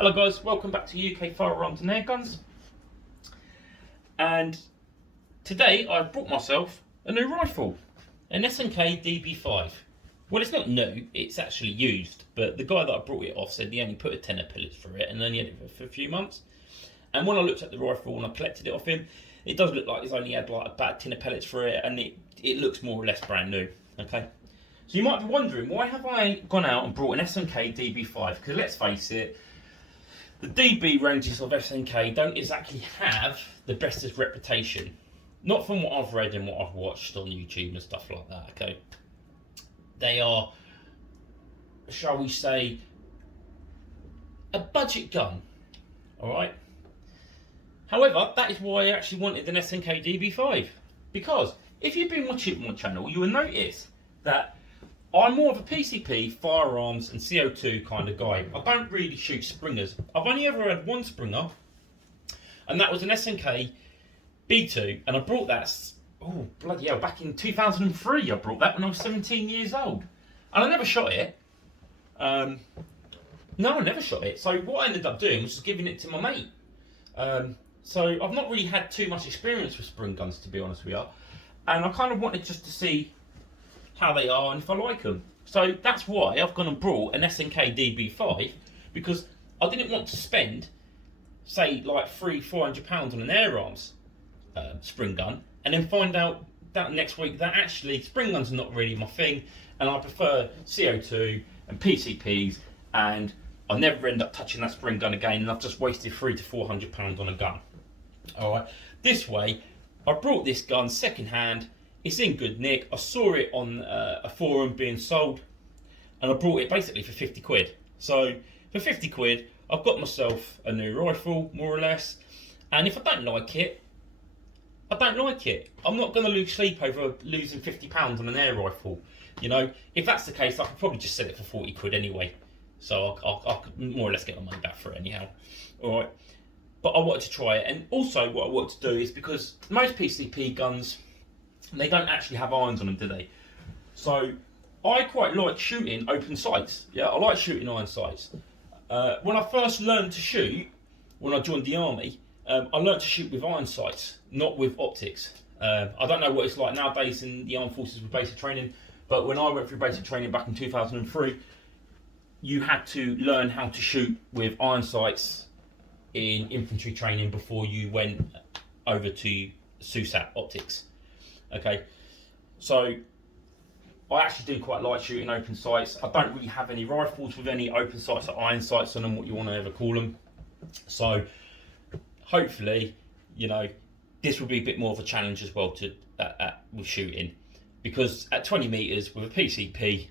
Hello guys, welcome back to UK Firearms and Airguns. And today I've brought myself a new rifle, an SMK DB5. Well, it's not new, it's actually used, but the guy that I brought it off said he only put a tenner pellets for it and only had it for a few months. And when I looked at the rifle and I collected it off him, it does look like he's only had like about a tin of pellets for it, and it looks more or less brand new. Okay, so you might be wondering, why have I gone out and brought an SMK DB5? Because let's face it, the DB ranges of SMK don't exactly have the bestest reputation. Not from what I've read and what I've watched on YouTube and stuff like that, okay? They are, shall we say, a budget gun, alright? However, that is why I actually wanted an SMK DB5. Because if you've been watching my channel, you will notice that I'm more of a PCP, firearms and CO2 kind of guy. I don't really shoot springers. I've only ever had one springer, and that was an SMK B2, and I brought that, oh bloody hell, back in 2003 I brought that when I was 17 years old. And I never shot it. No, I never shot it. So what I ended up doing was just giving it to my mate. So I've not really had too much experience with spring guns, to be honest with you. And I kind of wanted just to see how they are and if I like them. So that's why I've gone and brought an SMK DB5, because I didn't want to spend, say, like £300–400 on an air arms spring gun, and then find out that next week that actually spring guns are not really my thing, and I prefer CO2 and PCPs, and I never end up touching that spring gun again, and I've just wasted £300–400 on a gun. Alright, this way I brought this gun second hand. It's in good nick. I saw it on a forum being sold, and I brought it basically for 50 quid. So for 50 quid, I've got myself a new rifle, more or less. And if I don't like it, I don't like it. I'm not going to lose sleep over losing £50 on an air rifle. You know, if that's the case, I could probably just sell it for 40 quid anyway. So I could more or less get my money back for it anyhow. All right. But I wanted to try it. And also what I wanted to do is, because most PCP guns, they don't actually have irons on them, do they? So I quite like shooting open sights. Yeah, I like shooting iron sights. When I first learned to shoot, when I joined the army, I learned to shoot with iron sights, not with optics. I don't know what it's like nowadays in the armed forces with basic training, but when I went through basic training back in 2003, you had to learn how to shoot with iron sights in infantry training before you went over to SUSAT optics. Okay, so I actually do quite like shooting open sights. I don't really have any rifles with any open sights or iron sights on them, what you want to ever call them. So hopefully, you know, this will be a bit more of a challenge as well to with shooting, because at 20 meters with a PCP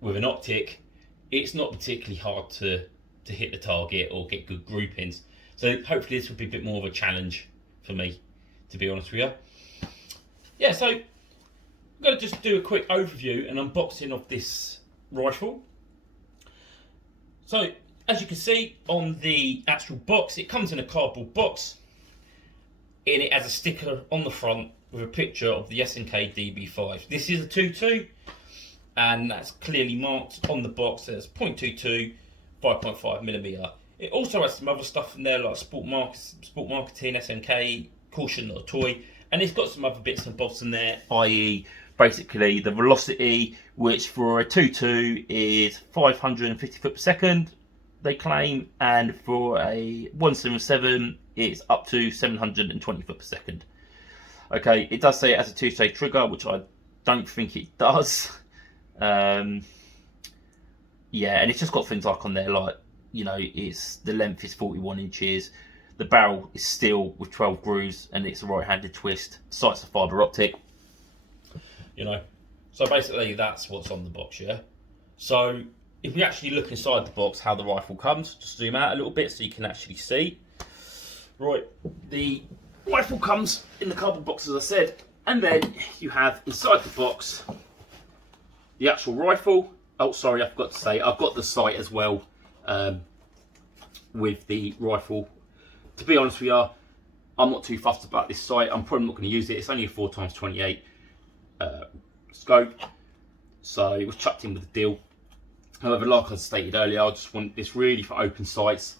with an optic, it's not particularly hard to hit the target or get good groupings. So hopefully this will be a bit more of a challenge for me, to be honest with you. Yeah, so I'm going to just do a quick overview and unboxing of this rifle. So as you can see on the actual box, it comes in a cardboard box, and it has a sticker on the front with a picture of the SMK DB5. This is a 2.2, and that's clearly marked on the box as .22, 5.5mm. It also has some other stuff in there like sport marketing, SMK, caution not a toy. And it's got some other bits and bobs in there, i.e. basically the velocity, which for a 2.2 is 550 foot per second, they claim, and for a 177 it's up to 720 foot per second. Okay, it does say it has a two-stage trigger, which I don't think it does. Yeah, and it's just got things like on there like, you know, it's the length is 41 inches. The barrel is steel with 12 grooves, and it's a right-handed twist. Sight's a fibre optic. You know, so basically that's what's on the box, yeah? So if we actually look inside the box how the rifle comes, just zoom out a little bit so you can actually see. Right, the rifle comes in the cardboard box, as I said, and then you have inside the box the actual rifle. Oh, sorry, I forgot to say, I've got the sight as well with the rifle. To be honest with you, I'm not too fussed about this sight. I'm probably not going to use it. It's only a 4x28 scope, so it was chucked in with the deal. However, like I stated earlier, I just want this really for open sights.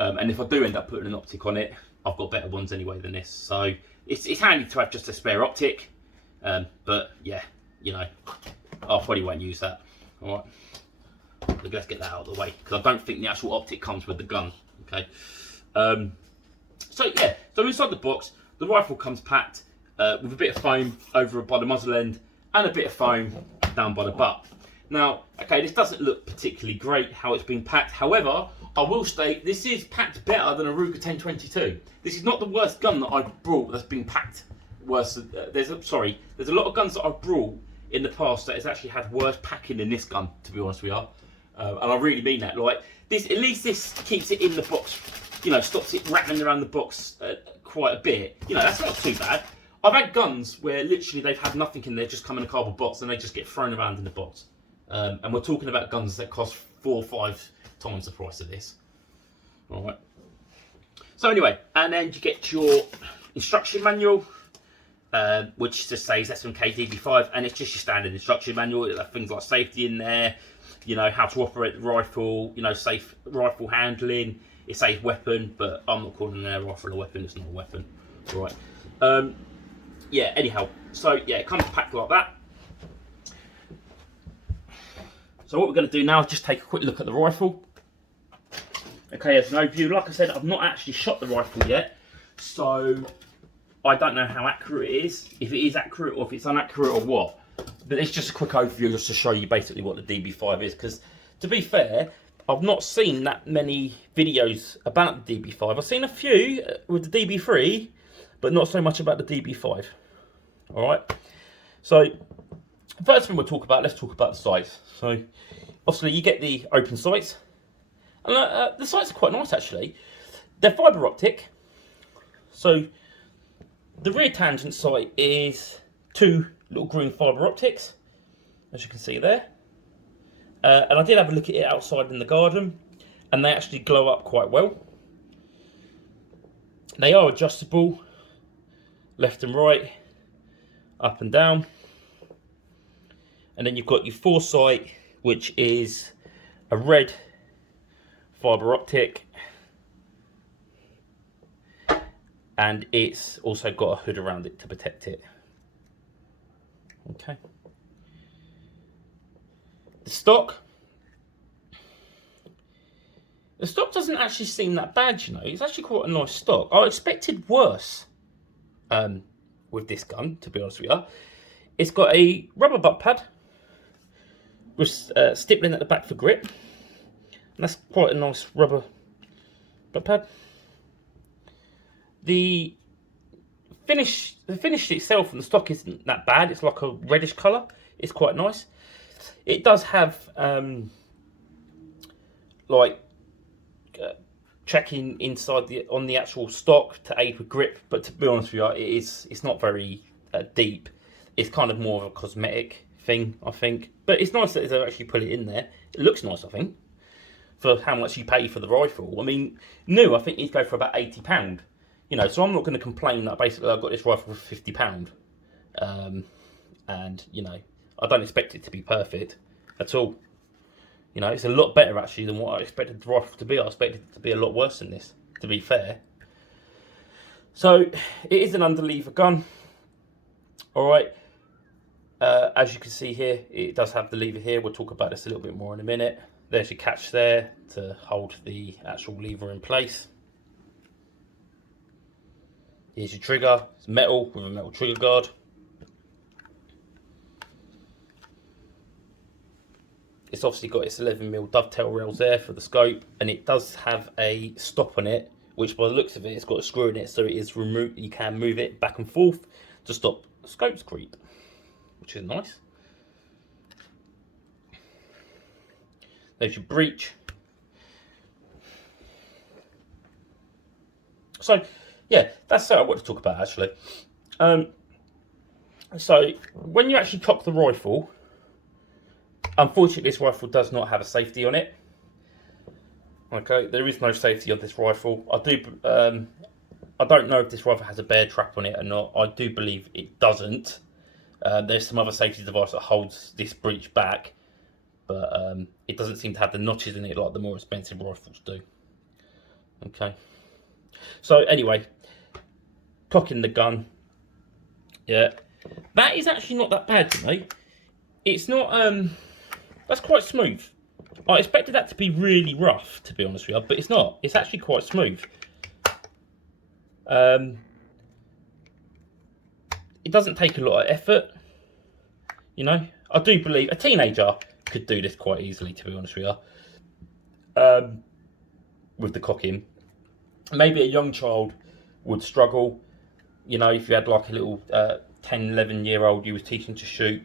And if I do end up putting an optic on it, I've got better ones anyway than this. So it's handy to have just a spare optic. But yeah, you know, I probably won't use that. All right, let's get that out of the way, because I don't think the actual optic comes with the gun. Okay. So yeah, so inside the box, the rifle comes packed with a bit of foam over by the muzzle end and a bit of foam down by the butt. Now, okay, this doesn't look particularly great how it's been packed. However, I will state this is packed better than a Ruger 1022. This is not the worst gun that I've brought that's been packed worse. There's a lot of guns that I've brought in the past that has actually had worse packing than this gun, to be honest with you. And I really mean that. Like this, at least this keeps it in the box. You know, stops it rattling around the box quite a bit. You know, that's not too bad. I've had guns where literally they've had nothing in there, just come in a cardboard box, and they just get thrown around in the box. And we're talking about guns that cost 4 or 5 times the price of this. All right. So anyway, and then you get your instruction manual, which just says SMK DB5, and it's just your standard instruction manual. It'll have things like safety in there, you know, how to operate the rifle, you know, safe rifle handling. It says weapon, but I'm not calling an air rifle a weapon. It's not a weapon. All right. Yeah. Anyhow, so yeah, it comes packed like that. So what we're going to do now is just take a quick look at the rifle. Okay, as an overview, like I said, I've not actually shot the rifle yet, so I don't know how accurate it is, if it is accurate or if it's inaccurate or what. But it's just a quick overview just to show you basically what the DB5 is, because to be fair, I've not seen that many videos about the DB5. I've seen a few with the DB3, but not so much about the DB5. All right, so first thing we'll talk about, let's talk about the sights. So obviously you get the open sights, and the sights are quite nice actually. They're fibre optic. So the rear tangent sight is 2 little green fibre optics, as you can see there. And I did have a look at it outside in the garden, and they actually glow up quite well. They are adjustable, left and right, up and down. And then you've got your foresight, which is a red fibre optic, and it's also got a hood around it to protect it. Okay. The stock doesn't actually seem that bad, you know. It's actually quite a nice stock. I expected worse with this gun, to be honest with you. It's got a rubber butt pad with stippling at the back for grip. And that's quite a nice rubber butt pad. The finish itself and the stock isn't that bad. It's like a reddish colour. It's quite nice. It does have checking inside on the actual stock to aid with grip, but to be honest with you, it's not very deep. It's kind of more of a cosmetic thing, I think. But it's nice that they actually put it in there. It looks nice, I think, for how much you pay for the rifle. I mean, new, I think these go for about £80. You know, so I'm not going to complain that basically I got this rifle for £50. And, you know, I don't expect it to be perfect at all. You know, it's a lot better actually than what I expected the rifle to be. I expected it to be a lot worse than this, to be fair. So, it is an underlever gun. Alright. As you can see here, it does have the lever here. We'll talk about this a little bit more in a minute. There's your catch there to hold the actual lever in place. Here's your trigger. It's metal with a metal trigger guard. It's obviously got its 11mm dovetail rails there for the scope, and it does have a stop on it, which by the looks of it, it's got a screw in it, so it is removed. You can move it back and forth to stop scopes creep, which is nice. There's your breech. So yeah, that's what I want to talk about actually. So when you actually cock the rifle, unfortunately this rifle does not have a safety on it. Okay, there is no safety on this rifle. I don't know if this rifle has a bear trap on it or not. I do believe it doesn't. There's some other safety device that holds this breech back, but it doesn't seem to have the notches in it like the more expensive rifles do. Okay. So anyway, cocking the gun. Yeah, that is actually not that bad to me. It's not. That's quite smooth. I expected that to be really rough, to be honest with you, but it's not. It's actually quite smooth. It doesn't take a lot of effort. You know, I do believe a teenager could do this quite easily, to be honest with you. With the cocking, maybe a young child would struggle. You know, if you had like a little 10, 11-year-old you was teaching to shoot,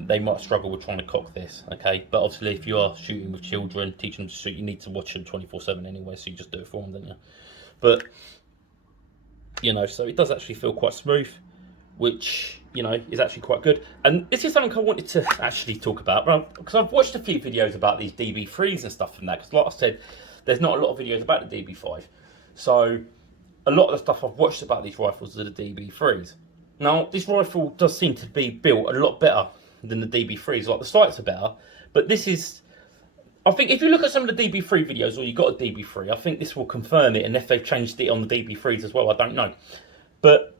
they might struggle with trying to cock this, okay? But obviously, if you are shooting with children, teaching them to shoot, you need to watch them 24/7 anyway, so you just do it for them, don't you? But, you know, so it does actually feel quite smooth, which, you know, is actually quite good. And this is something I wanted to actually talk about, because I've watched a few videos about these DB3s and stuff from that, because like I said, there's not a lot of videos about the DB5. So, a lot of the stuff I've watched about these rifles are the DB3s. Now, this rifle does seem to be built a lot better than the DB3s. Like, the sights are better, but this is... I think if you look at some of the DB3 videos, or you got a DB3, I think this will confirm it, and if they've changed it on the DB3s as well, I don't know. But,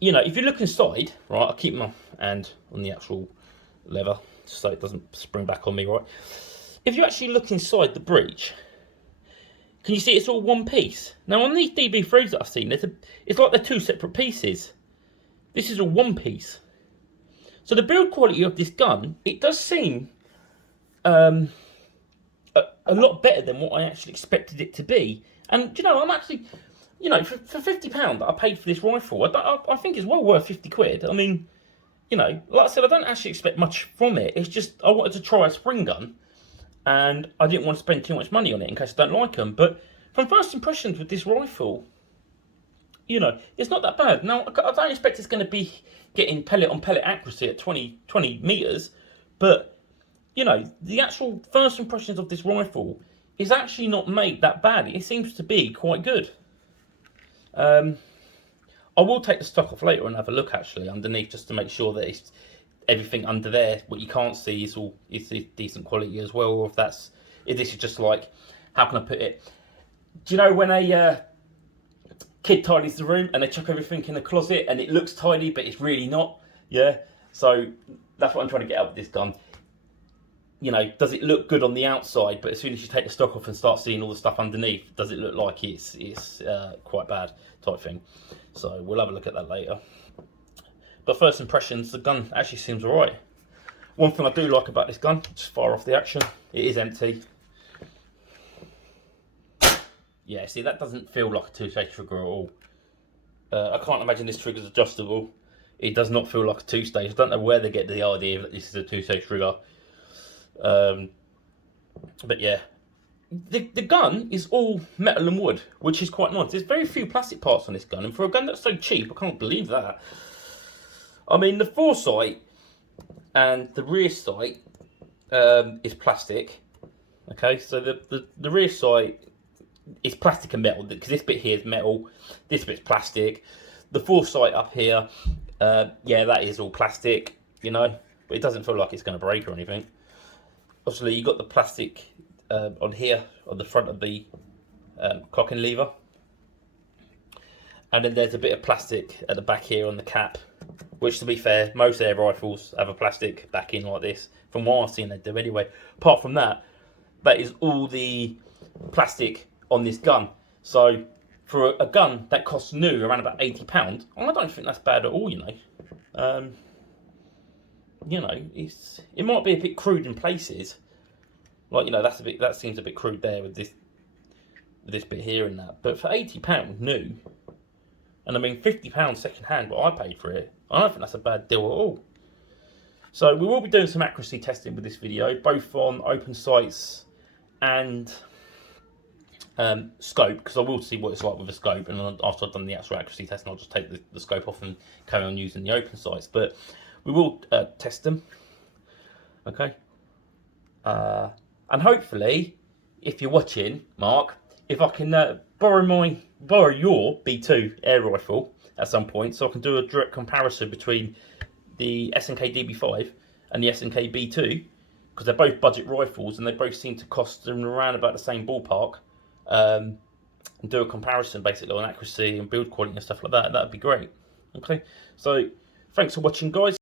you know, if you look inside, right, I'll keep my hand on the actual leather, so it doesn't spring back on me, right? If you actually look inside the breech, can you see it's all one piece? Now, on these DB3s that I've seen, it's like they're two separate pieces. This is a one piece. So the build quality of this gun, it does seem a lot better than what I actually expected it to be. And, you know, I'm actually, you know, for £50 that I paid for this rifle, I think it's well worth 50 quid. I mean, you know, like I said, I don't actually expect much from it. It's just I wanted to try a spring gun, and I didn't want to spend too much money on it in case I don't like them. But from first impressions with this rifle, you know, it's not that bad. Now, I don't expect it's going to be getting pellet on pellet accuracy at 20 metres, but, you know, the actual first impressions of this rifle is actually not made that bad. It seems to be quite good. I will take the stock off later and have a look, actually, underneath, just to make sure that it's everything under there, what you can't see, is decent quality as well, or if this is just like, how can I put it? Do you know when a kid tidies the room and they chuck everything in the closet and it looks tidy but it's really not? Yeah, so that's what I'm trying to get out with this gun. You know, does it look good on the outside, but as soon as you take the stock off and start seeing all the stuff underneath, does it look like it's quite bad type thing? So we'll have a look at that later. But first impressions, the gun actually seems alright. One thing I do like about this gun, just fire off the action, it is empty. Yeah, see, that doesn't feel like a two-stage trigger at all. I can't imagine this trigger's adjustable. It does not feel like a two-stage. I don't know where they get the idea that this is a two-stage trigger. But yeah, the gun is all metal and wood, which is quite nice. There's very few plastic parts on this gun, and for a gun that's so cheap, I can't believe that. I mean, the foresight and the rear sight is plastic. Okay, so the rear sight is plastic and metal, because this bit here is metal, this bit's plastic. The foresight up here, yeah, that is all plastic, you know, but it doesn't feel like it's going to break or anything. Obviously, you got the plastic on here, on the front of the cocking lever. And then there's a bit of plastic at the back here on the cap, which, to be fair, most air rifles have a plastic backing like this. From what I've seen, they do anyway. Apart from that, that is all the plastic on this gun. So, for a gun that costs new around about £80, I don't think that's bad at all, you know. You know, it might be a bit crude in places. Like, you know, that seems a bit crude there with this bit here and that. But for £80 new, and I mean £50 second hand, what I paid for it, I don't think that's a bad deal at all. So we will be doing some accuracy testing with this video, both on open sights and scope, because I will see what it's like with a scope, and then after I've done the actual accuracy test, I'll just take the scope off and carry on using the open sights. But we will test them, okay? And hopefully, if you're watching, Mark, if I can borrow your B2 air rifle at some point, so I can do a direct comparison between the SMK DB5 and the SMK B2, because they're both budget rifles and they both seem to cost them around about the same ballpark. and do a comparison basically on accuracy and build quality and stuff like that, that'd be great. Okay, so thanks for watching, guys.